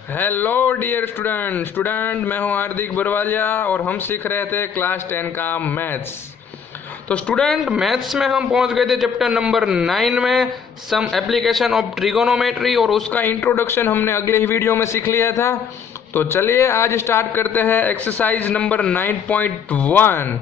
Hello dear student मैं हूं हार्दिक बरवालिया और हम सीख रहे थे क्लास 10 का मैथ्स। तो स्टूडेंट मैथ्स में हम पहुंच गए थे चैप्टर नंबर 9 में, सम एप्लीकेशन ऑफ ट्रिगोनोमेट्री, और उसका इंट्रोडक्शन हमने अगले ही वीडियो में सीख लिया था। तो चलिए आज स्टार्ट करते हैं एक्सरसाइज नंबर 9.1।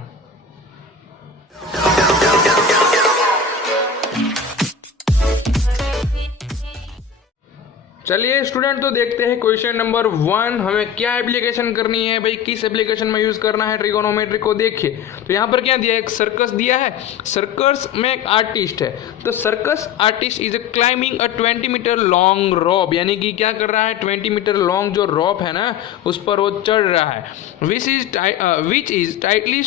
चलिए स्टूडेंट, तो देखते हैं क्वेश्चन नंबर 1। हमें क्या एप्लीकेशन करनी है भाई, किस एप्लीकेशन में यूज करना है ट्रिगोनोमेट्री को। देखिए तो यहाँ पर क्या दिया है, एक सर्कस दिया है। सर्कस में एक आर्टिस्ट है, तो circus artist is climbing a 20 metre long rope, यानी कि क्या कर रहा है, 20 मीटर लॉन्ग जो रोप है ना उस पर वो चढ़ रहा है। Which is tightly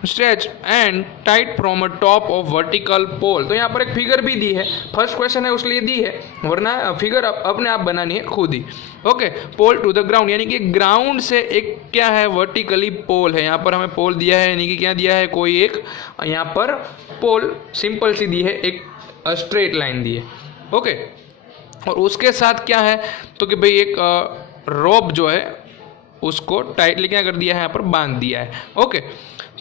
stretch and tight from a top of vertical pole. तो यहाँ पर एक फिगर भी दी है, फर्स्ट क्वेश्चन है उसलिए दी है, वरना फिगर अपने आप बनानी है खुद ही। Okay, pole to the ground, यानी कि ग्राउंड से एक क्या है, वर्टिकली पोल है। यहाँ पर हमें पोल दिया है, यानी कि क्या दिया है, कोई एक यहाँ पर पोल सिंपल सी दी है, एक स्ट्रेट लाइन दी है। ओके, और उसके साथ क्या है, तो कि भाई एक रोप जो है उसको टाइटली क्या कर दिया है, यहाँ पर बांध दिया है। Okay,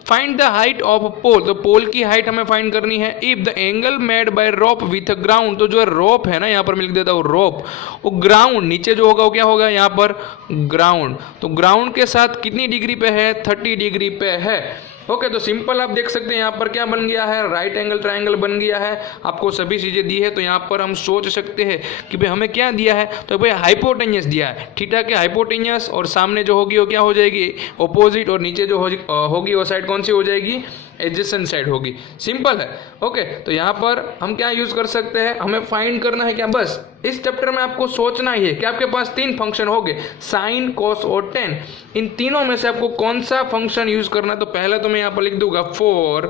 find the height of pole, तो पोल की हाइट हमें फाइंड करनी है। If the angle made by rope with ground, तो जो रोप है ना, यहाँ पर मैं लिख देता हूँ रोप, वो ग्राउंड नीचे जो होगा वो क्या होगा, यहाँ पर ग्राउंड, तो ग्राउंड के साथ कितनी डिग्री पे है, 30 डिग्री पे है। ओके, तो सिंपल आप देख सकते हैं यहाँ पर क्या बन गया है, राइट एंगल ट्रायंगल बन गया है। आपको सभी चीज़ें दी है, तो यहाँ पर हम सोच सकते हैं कि भाई हमें क्या दिया है, तो भाई हाइपोटेन्यस दिया है, थीटा के हाइपोटेन्यस, और सामने जो होगी वो क्या हो जाएगी, ऑपोजिट, और नीचे जो होगी वो साइड कौन सी हो जाएगी, एडजेसेंट साइड होगी। सिंपल है। ओके, तो यहाँ पर हम क्या यूज कर सकते हैं, हमें फाइंड करना है क्या, बस इस चैप्टर में आपको सोचना ही है कि आपके पास 3 फंक्शन हो गए, साइन, कॉस और टेन। इन तीनों में से आपको कौन सा फंक्शन यूज करना है। तो पहले तो मैं यहाँ पर लिख दूंगा for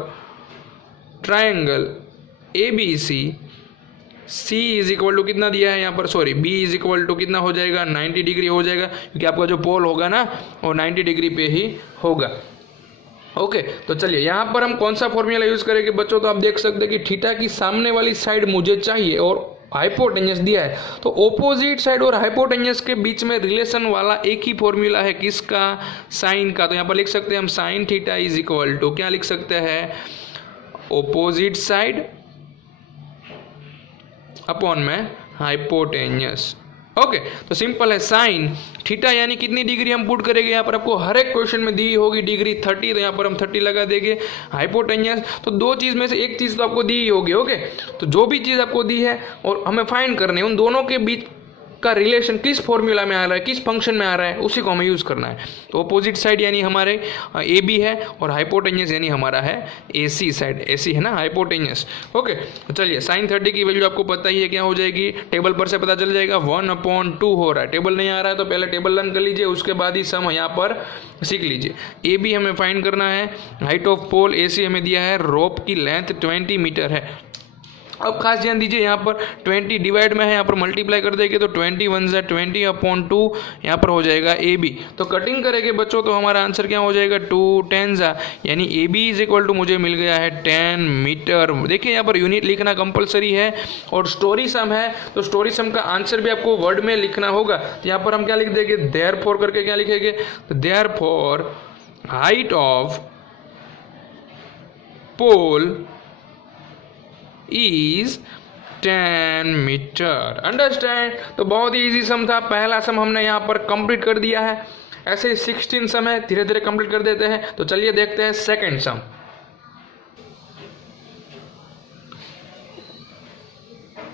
triangle A B C, C is equal to कितना दिया है यहाँ पर, sorry B is equal to कितना हो जाएगा, 90 डिग्री हो जाएगा, क्योंकि आपका जो पोल होगा ना वो 90 डिग्री पे ही होगा। ओके, तो चलिए यहाँ पर हम कौन सा फॉर्मूला यूज करेंगे बच्चों, तो आप देख सकते हैं कि थीटा की सामने वाली साइड मुझे चाहिए और हाइपोटेन्यस दिया है, तो ऑपोजिट साइड और हाइपोटेन्यस के बीच में रिलेशन वाला एक ही फॉर्मूला है, किसका, साइन का। तो यहाँ पर लिख सकते हैं हम sine theta is equal to क्या लिख सकते हैं, ऑपोजिट साइड अपॉन में हाइपोटेन्यस। ओके, तो सिंपल है, साइन थीटा यानी कितनी डिग्री हम पुट करेंगे, यहाँ पर आपको हर एक क्वेश्चन में दी होगी डिग्री 30, तो यहाँ पर हम 30 लगा देंगे। हाइपोटेन्यस, तो 2 चीज़ में से एक चीज़ तो आपको दी ही होगी। ओके, तो जो भी चीज़ आपको दी है और हमें फाइंड करनी है, उन दोनों के बीच का रिलेशन किस फॉर्मूला में आ रहा है, किस फंक्शन में आ रहा है, उसी को हमें यूज़ करना है। तो अपोजिट साइड यानी हमारे ए बी है, और हाइपोटेन्यस यानी हमारा है ए सी साइड, ए सी है ना हाइपोटेन्यस। ओके, तो चलिए साइन 30 की वैल्यू आपको पता ही है क्या हो जाएगी, टेबल पर से पता चल जाएगा, 1/2 हो रहा है। टेबल नहीं आ रहा है तो पहले टेबल लर्न कर लीजिए, उसके बाद ही सम यहाँ पर सीख लीजिए। ए बी हमें फाइंड करना है, हाइट ऑफ पोल ए सी हमें दिया है, रोप की लेंथ 20 मीटर है। अब खास ध्यान दीजिए, यहाँ पर 20 डिवाइड में है, यहाँ पर मल्टीप्लाई कर देंगे तो 20 1 ज़ा 20/2 यहाँ पर हो जाएगा ए बी। तो कटिंग करेंगे बच्चों तो हमारा आंसर क्या हो जाएगा, 2 10 ज़ा, यानी A B is equal to मुझे मिल गया है 10 मीटर। देखिए यहाँ पर यूनिट लिखना कंपलसरी है, और स्टोरी सम है तो स्टोरी सम का आंसर भी आपको वर्ड में लिखना होगा। तो यहाँ पर हम क्या लिख देंगे, देयरफॉर करके क्या लिखेंगे, therefore height of pole is 10 metre. Understand, तो बहुत ही इजी सम था, पहला सम हमने यहाँ पर कंप्लीट कर दिया है। ऐसे ही 16 सम है, धीरे धीरे कंप्लीट कर देते हैं। तो चलिए देखते हैं सेकंड सम।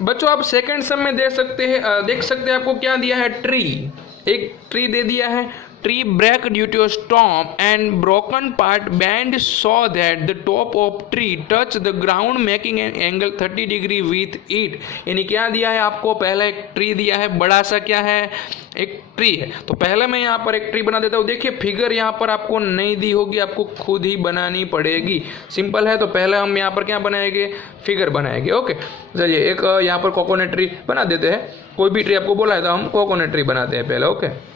बच्चों आप सेकंड सम में देख सकते हैं आपको क्या दिया है, ट्री, एक ट्री दे दिया है। Tree break due to a storm and broken part bend so that the top of tree touch the ground making an angle 30 degree with it। यानी क्या दिया है आपको, पहले एक ट्री दिया है, बड़ा सा क्या है, एक ट्री है। तो पहले मैं यहाँ पर एक ट्री बना देता हूँ। देखिए फिगर यहाँ पर आपको नहीं दी होगी, आपको खुद ही बनानी पड़ेगी। सिंपल है, तो पहले हम यहाँ पर क्या बनाएंगे, फिगर बनाएंगे। ओके, चलिए एक यहाँ पर कोकोनट ट्री बना देते हैं। कोई भी ट्री आपको बोला है तो हम कोकोनट ट्री बनाते हैं पहले। ओके,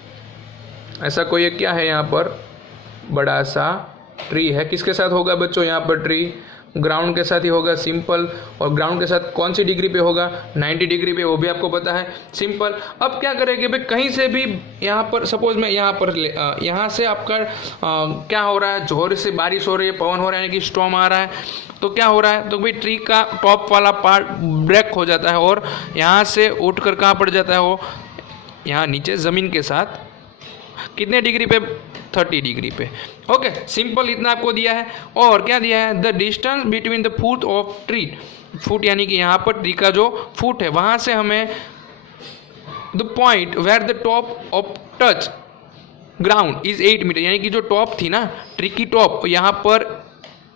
ऐसा कोई एक क्या है, यहाँ पर बड़ा सा ट्री है, किसके साथ होगा बच्चों, यहाँ पर ट्री ग्राउंड के साथ ही होगा सिंपल। और ग्राउंड के साथ कौन सी डिग्री पे होगा, 90 डिग्री पे, वो भी आपको पता है सिंपल। अब क्या करेंगे भाई, कहीं से भी यहाँ पर सपोज मैं यहाँ पर यहाँ से आपका क्या हो रहा है, जोर से बारिश हो रही है, पवन हो रहा है, यानी कि स्टॉर्म आ रहा है, तो क्या हो रहा है, तो भाई ट्री का टॉप वाला पार्ट ब्रेक हो जाता है और यहाँ से उठकर कहाँ पड़ जाता है, वो यहाँ नीचे ज़मीन के साथ कितने डिग्री पे, 30 डिग्री पे। ओके सिंपल, इतना आपको दिया है। और क्या दिया है, the distance between the foot of tree, foot यानी कि यहाँ पर ट्री का जो फुट है वहाँ से हमें the point where the top of touch ground is 8 metre, यानी कि जो टॉप थी ना ट्री की टॉप, यहाँ पर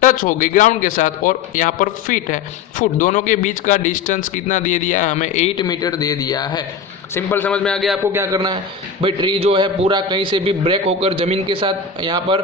टच हो गई ग्राउंड के साथ और यहाँ पर फीट है, फुट, दोनों के बीच का डिस्टेंस कितना दे दिया है हमें, 8 मीटर दे दिया है। सिंपल समझ में आ गया आपको क्या करना है भाई। ट्री जो है पूरा कहीं से भी ब्रेक होकर ज़मीन के साथ यहाँ पर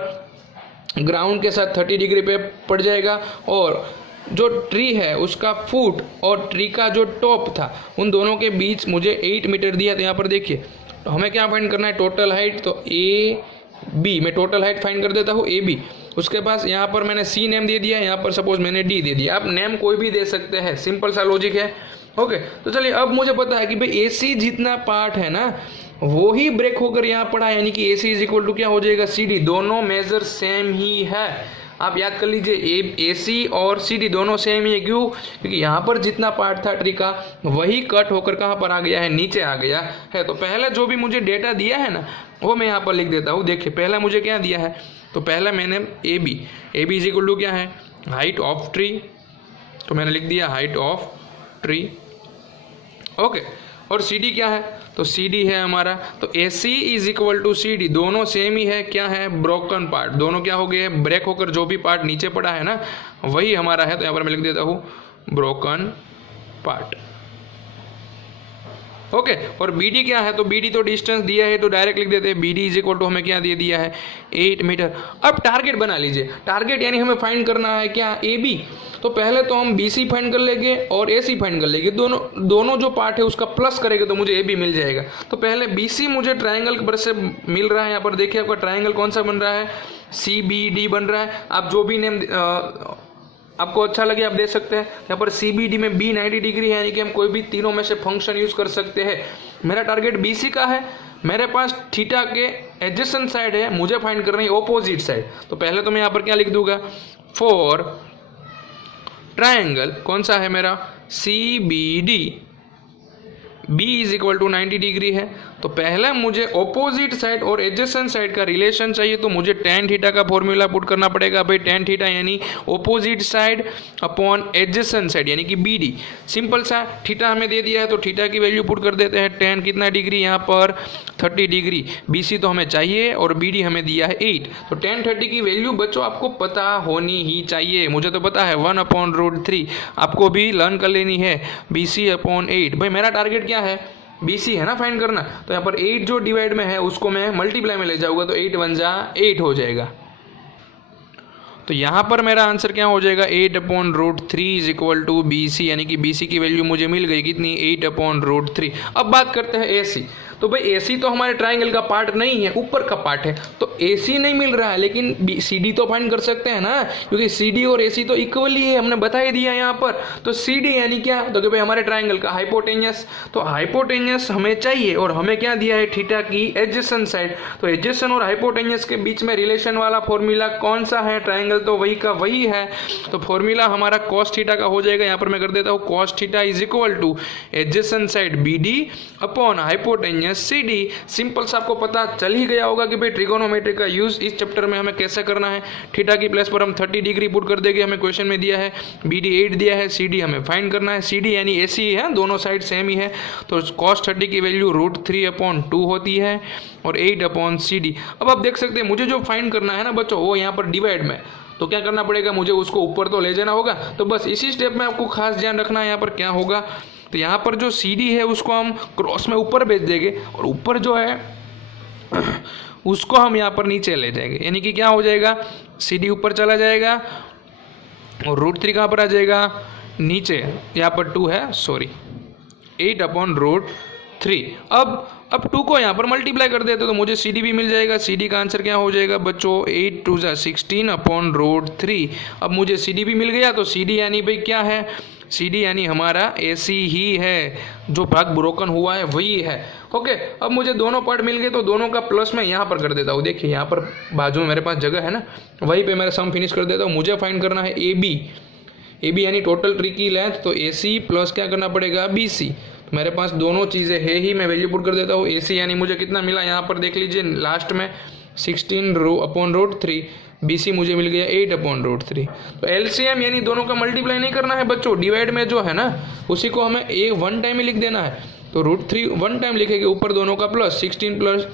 ग्राउंड के साथ 30 डिग्री पे पड़ जाएगा और जो ट्री है उसका फुट और ट्री का जो टॉप था उन दोनों के बीच मुझे 8 मीटर दिया। तो यहाँ पर देखिए तो हमें क्या फाइंड करना है, टोटल हाइट, तो ए बी, मैं टोटल हाइट फाइंड कर देता हूँ ए बी। उसके पास यहाँ पर मैंने सी नेम दे दिया, यहाँ पर सपोज मैंने डी दे दिया। आप नेम कोई भी दे सकते हैं, सिंपल सा लॉजिक है। ओके तो चलिए अब मुझे पता है कि भाई ए सी जितना पार्ट है ना वो ही ब्रेक होकर यहाँ पड़ा, यानी कि ए सी इज इक्वल टू क्या हो जाएगा, सी डी, दोनों मेजर सेम ही है। आप याद कर लीजिए ए सी और सी डी दोनों सेम ही है, क्यों, क्योंकि यहाँ पर जितना पार्ट था ट्री का वही कट होकर कहाँ पर आ गया है, नीचे आ गया है। तो पहले जो भी मुझे डेटा दिया है ना वो मैं यहाँ पर लिख देता हूँ। देखिए पहला मुझे क्या दिया है, तो पहला मैंने A B is equal to क्या है, हाइट ऑफ ट्री, तो मैंने लिख दिया हाइट ऑफ ट्री। ओके और सी डी क्या है, तो सी डी है हमारा, तो A C is equal to C D, दोनों सेम ही है, क्या है, ब्रोकन पार्ट, दोनों क्या हो गए, ब्रेक होकर जो भी पार्ट नीचे पड़ा है ना वही हमारा है। तो यहाँ पर मैं लिख देता हूँ ब्रोकन पार्ट। ओके और बी डी क्या है, तो बी डी तो डिस्टेंस दिया है तो डायरेक्ट लिख देते हैं, B D is equal to हमें क्या दे दिया है, 8 मीटर। अब टारगेट बना लीजिए, टारगेट यानी हमें फाइंड करना है क्या, ए बी। तो पहले तो हम बी सी फाइंड कर लेंगे और ए सी फाइंड कर लेंगे, दोनों जो पार्ट है उसका प्लस करेंगे तो मुझे ए बी मिल जाएगा। तो पहले बी सी मुझे ट्राइंगल पर से मिल रहा है, यहाँ पर देखिए आपका ट्राइंगल कौन सा बन रहा है, सी बी डी बन रहा है। आप जो भी नेम आपको अच्छा लगे आप दे सकते हैं। यहाँ पर सी बी डी में बी 90 डिग्री है, यानी कि हम कोई भी तीनों में से फंक्शन यूज कर सकते हैं। मेरा टारगेट बी सी का है, मेरे पास थीटा के एडजेसेंट साइड है, मुझे फाइंड करनी है ऑपोजिट साइड। तो पहले तो मैं यहाँ पर क्या लिख दूंगा, फॉर ट्राइंगल कौन सा है मेरा, C B D, B is equal to 90 degree है। तो पहले मुझे ऑपोजिट साइड और एडजेसेंट साइड का रिलेशन चाहिए, तो मुझे tan थीटा का फॉर्मूला पुट करना पड़ेगा भाई। tan थीटा यानी opposite side upon adjacent side यानी कि बी डी। सिंपल सा, थीटा हमें दे दिया है तो थीटा की वैल्यू पुट कर देते हैं, tan कितना डिग्री यहाँ पर 30 डिग्री, बी सी तो हमें चाहिए और बी डी हमें दिया है 8। तो tan 30 की वैल्यू बच्चों आपको पता होनी ही चाहिए, मुझे तो पता है 1/√3, आपको भी लर्न कर लेनी है, बी सी अपॉन 8। भाई मेरा टारगेट क्या है, बी सी है ना फाइंड करना। तो यहाँ पर 8 जो डिवाइड में है उसको मैं मल्टीप्लाई में ले जाऊंगा, तो 8 1 जा 8 हो जाएगा। तो यहाँ पर मेरा आंसर क्या हो जाएगा, 8/√3 is equal to B C, यानी कि बी सी की वैल्यू मुझे मिल गई कितनी, 8/√3। अब बात करते हैं ए सी। तो भाई ए सी तो हमारे ट्राइंगल का पार्ट नहीं है, ऊपर का पार्ट है, तो ए सी नहीं मिल रहा है, लेकिन सी डी तो फाइंड कर सकते हैं ना, क्योंकि सी डी और ए सी तो इक्वली है, हमने बता ही दिया यहाँ पर। तो सी डी यानी क्या, तो कि भाई हमारे ट्राइंगल का हाइपोटेनियस, तो हाइपोटेनियस हमें चाहिए और हमें क्या दिया है, थीटा की एडजेसेंट साइड। तो एडजेसेंट और हाइपोटेनियस के बीच में रिलेशन वाला फॉर्मूला कौन सा है, ट्राइंगल तो वही का वही है। तो फॉर्मूला हमारा कॉस थीटा का हो जाएगा, यहाँ पर मैं कर देता हूँ cos theta is equal to adjacent side B D upon hypotenuse C D. Simple सा आपको पता चल ही गया होगा कि भाई ट्रिगोनोमेट्री का यूज इस चैप्टर में हमें कैसे करना है। थीटा की प्लेस पर हम 30 डिग्री पुट कर देंगे, हमें क्वेश्चन में दिया है बी डी 8 दिया है, सी डी हमें फाइंड करना है। सी डी यानी ए सी है, दोनों साइड सेम ही है, तो cos 30 की वैल्यू √3/2 होती है और 8/CD। अब आप देख सकते हैं मुझे जो फाइंड करना है ना बच्चों, वो यहाँ पर डिवाइड में, तो क्या करना पड़ेगा, मुझे उसको ऊपर तो ले जाना होगा। तो बस इसी स्टेप में आपको खास ध्यान रखना है यहाँ पर क्या होगा। तो यहाँ पर जो सी डी है उसको हम क्रॉस में ऊपर भेज देंगे और ऊपर जो है उसको हम यहाँ पर नीचे ले जाएंगे, यानी कि क्या हो जाएगा, सी डी ऊपर चला जाएगा और √3 कहाँ पर आ जाएगा, नीचे, यहाँ पर 2 है, सॉरी 8/√3। अब अब 2 को यहाँ पर मल्टीप्लाई कर देते तो मुझे सी डी भी मिल जाएगा। सी डी का आंसर क्या हो जाएगा बच्चों 8 2 16 अपॉन रूट 3। अब मुझे सी डी भी मिल गया तो सी डी यानी भाई क्या है, सी डी यानी हमारा ए सी ही है, जो भाग ब्रोकन हुआ है वही है। ओके, अब मुझे दोनों पार्ट मिल गए तो दोनों का प्लस मैं यहाँ पर कर देता हूँ। देखिए यहाँ पर बाजू में मेरे पास जगह है ना, वहीं पे मेरा सम फिनिश कर देता हूँ। मुझे फाइंड करना है ए बी यानी टोटल ट्री की लेंथ, तो ए सी प्लस क्या करना पड़ेगा बी सी। मेरे पास दोनों चीज़ें है ही, मैं वैल्यू पुट कर देता हूँ। ए सी यानी मुझे कितना मिला यहाँ पर देख लीजिए लास्ट में 16 अपॉन रूट 3, बी सी मुझे मिल गया 8 अपॉन रूट 3। तो एलसीएम यानी दोनों का मल्टीप्लाई नहीं करना है बच्चों, डिवाइड में जो है ना उसी को हमें ए 1 टाइम ही लिख देना है। तो रूट 3 1 टाइम लिखेंगे, ऊपर दोनों का प्लस 16 प्लस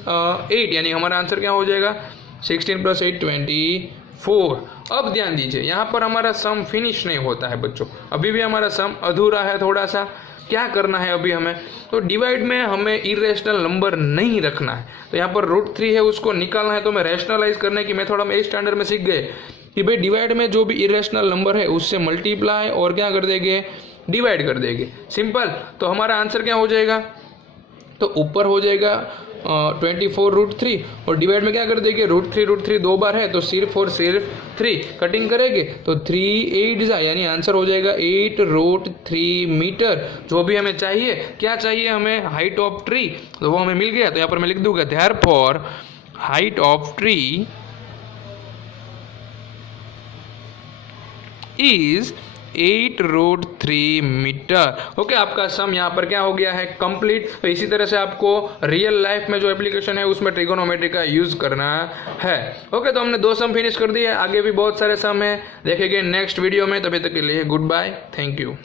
8 यानी हमारा आंसर क्या हो जाएगा 16 प्लस 8 24। अब ध्यान दीजिए यहाँ पर हमारा सम फिनिश नहीं होता है बच्चों, अभी भी हमारा सम अधूरा है थोड़ा सा। क्या करना है अभी हमें, तो डिवाइड में हमें इरेशनल नंबर नहीं रखना है। तो यहाँ पर रूट 3 है उसको निकालना है, तो मैं रैशनलाइज करने की मेथड हम 8th स्टैंडर्ड में सीख गए कि भाई डिवाइड में जो भी इरेशनल नंबर है उससे मल्टीप्लाई और क्या कर देंगे डिवाइड कर देंगे, सिंपल। तो हमारा आंसर क्या हो जाएगा, तो ऊपर हो जाएगा 24 रूट 3 और डिवाइड में क्या कर देंगे रूट 3 2 बार है तो सिर्फ और सिर्फ 3 कटिंग करेंगे तो 3 8 यानी आंसर हो जाएगा 8 रूट 3 मीटर। जो भी हमें चाहिए, क्या चाहिए हमें हाइट ऑफ ट्री, तो वो हमें मिल गया। तो यहाँ पर मैं लिख दूंगा therefore height of tree is 8 root 3 metre. Okay, आपका सम यहाँ पर क्या हो गया है कंप्लीट। तो इसी तरह से आपको रियल लाइफ में जो एप्लीकेशन है उसमें ट्रिगोनोमेट्री का यूज करना है। ओके, तो हमने 2 सम फिनिश कर दिए, आगे भी बहुत सारे सम है, देखेंगे नेक्स्ट वीडियो में। तभी तक के लिए गुड बाय, थैंक यू।